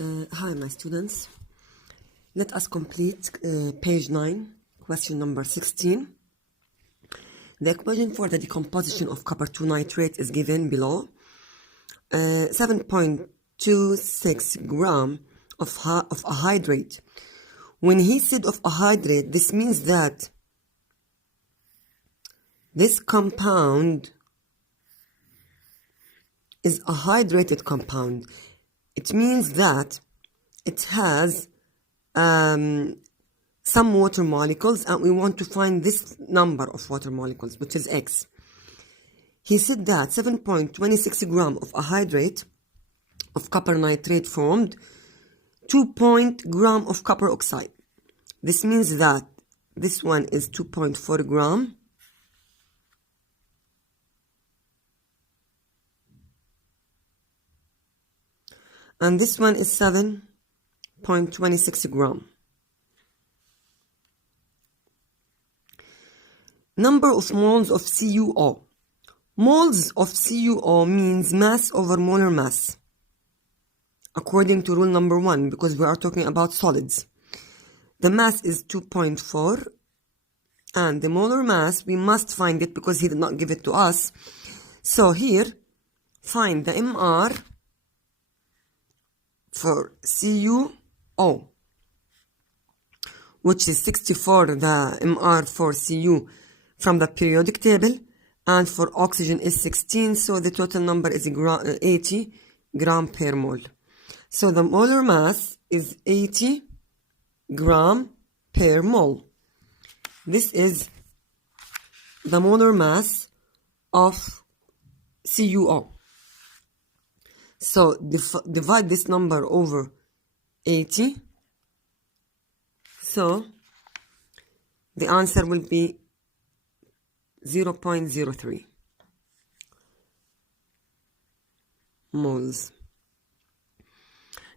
Hi, my students. Let us complete page 9, question number 16. The equation for the decomposition of copper 2 nitrate is given below. 7.26 gram of a hydrate. When he said of a hydrate, this means that this compound is a hydrated compound. It means that it has some water molecules, and we want to find this number of water molecules, which is X. He said that 7.26 gram of a hydrate of copper nitrate formed 2 gram of copper oxide. This means that this one is 2.4 gram. And this one is 7.26 gram. Number of moles of CuO. Moles of CuO means mass over molar mass, according to rule number 1, because we are talking about solids. The mass is 2.4, and the molar mass, we must find it because he did not give it to us. So here, find the MR for CuO, which is 64, the MR for Cu from the periodic table, and for oxygen is 16, so the total number is 80 gram per mole. So the molar mass is 80 gram per mole. This is the molar mass of CuO. So divide this number over 80. So the answer will be 0.03 moles.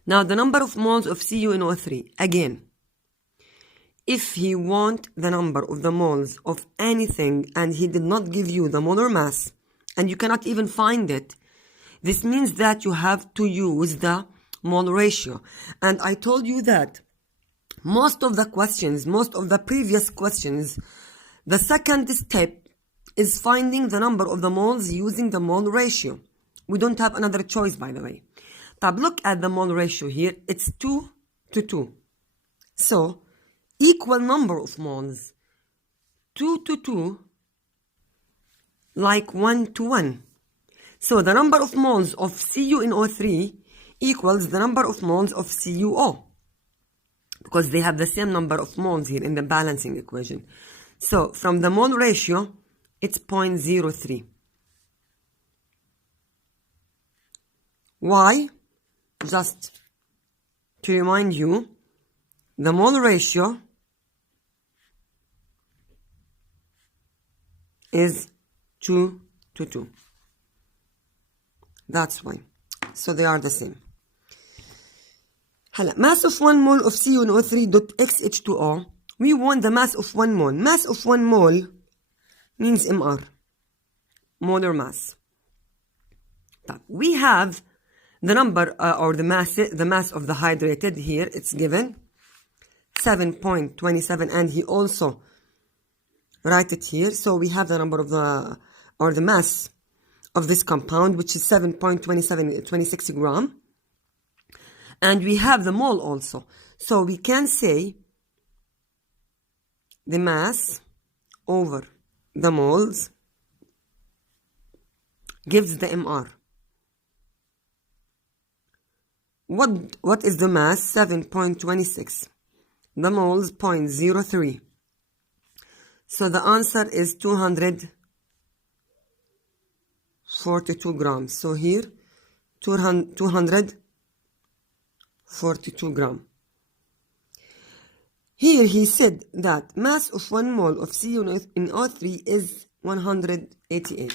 Now the number of moles of CuNO3. Again, if he want the number of the moles of anything and he did not give you the molar mass and you cannot even find it, this means that you have to use the mole ratio. And I told you that most of the previous questions, the second step is finding the number of the moles using the mole ratio. We don't have another choice, by the way. But look at the mole ratio here. It's 2 to 2. So, equal number of moles. 2 to 2, like 1 to 1. So, the number of moles of CuNO3 equals the number of moles of CuO, because they have the same number of moles here in the balancing equation. So, from the mole ratio, it's 0.03. Why? Just to remind you, the mole ratio is 2 to 2. That's why. So they are the same. هلا, mass of 1 mole of CuNO3.XH2O. We want the mass of 1 mole. Mass of 1 mole means MR, molar mass. We have the number or the mass of the hydrated here. It's given 7.27, and he also write it here. So we have the number of the mass of this compound, which is 7.26 gram, and we have the mole also. So we can say the mass over the moles gives the MR. What is the mass? 7.26. The moles 0.03. So the answer is 242 grams. So here 242 grams. Here he said that mass of 1 mole of CuNO3 is 188.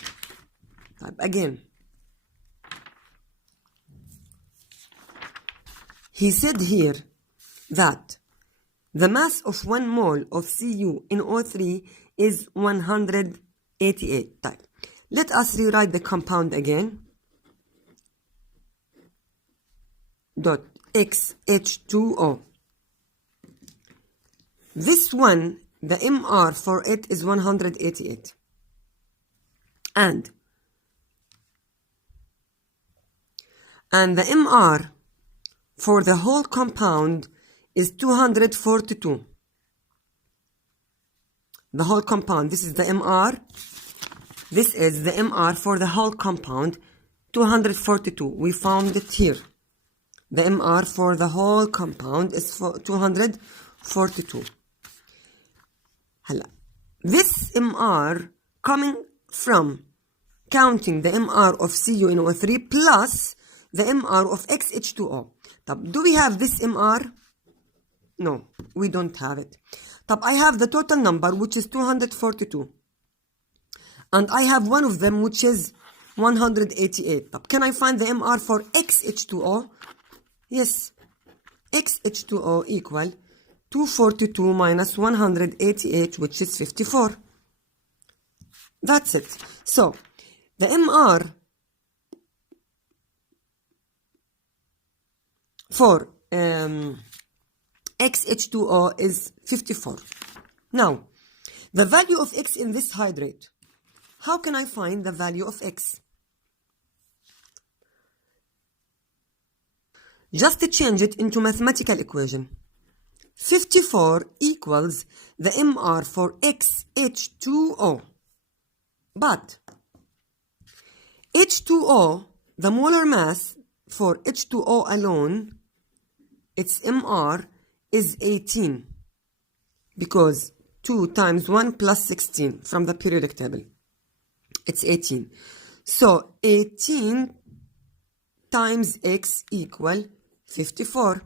Again, he said here that the mass of 1 mole of CuNO3 is 188. Let us rewrite the compound again. dot XH2O. This one, the MR for it is 188. And the MR for the whole compound is 242. The whole compound, this is the MR. This is the MR for the whole compound, 242. We found it here. The MR for the whole compound is 242. This MR coming from counting the MR of CuNO3 plus the MR of XH2O. Do we have this MR? No, we don't have it. I have the total number, which is 242. And I have one of them, which is 188. Can I find the MR for XH2O? Yes. XH2O equal 242 minus 188, which is 54. That's it. So, the MR for XH2O is 54. Now, the value of X in this hydrate. How can I find the value of X? Just to change it into mathematical equation. 54 equals the MR for XH2O. But H2O, the molar mass for H2O alone, its MR is 18, because 2 times 1 plus 16 from the periodic table. It's 18. So 18 times X equal 54.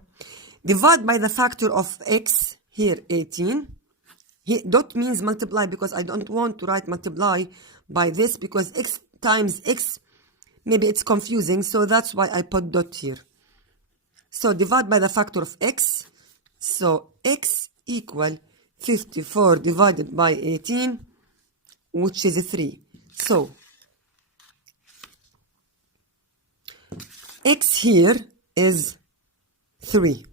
Divide by the factor of X, here 18. Here, dot means multiply, because I don't want to write multiply by this, because X times X, maybe it's confusing, so that's why I put dot here. So divide by the factor of X. So X equal 54 divided by 18, which is 3. So X here is 3.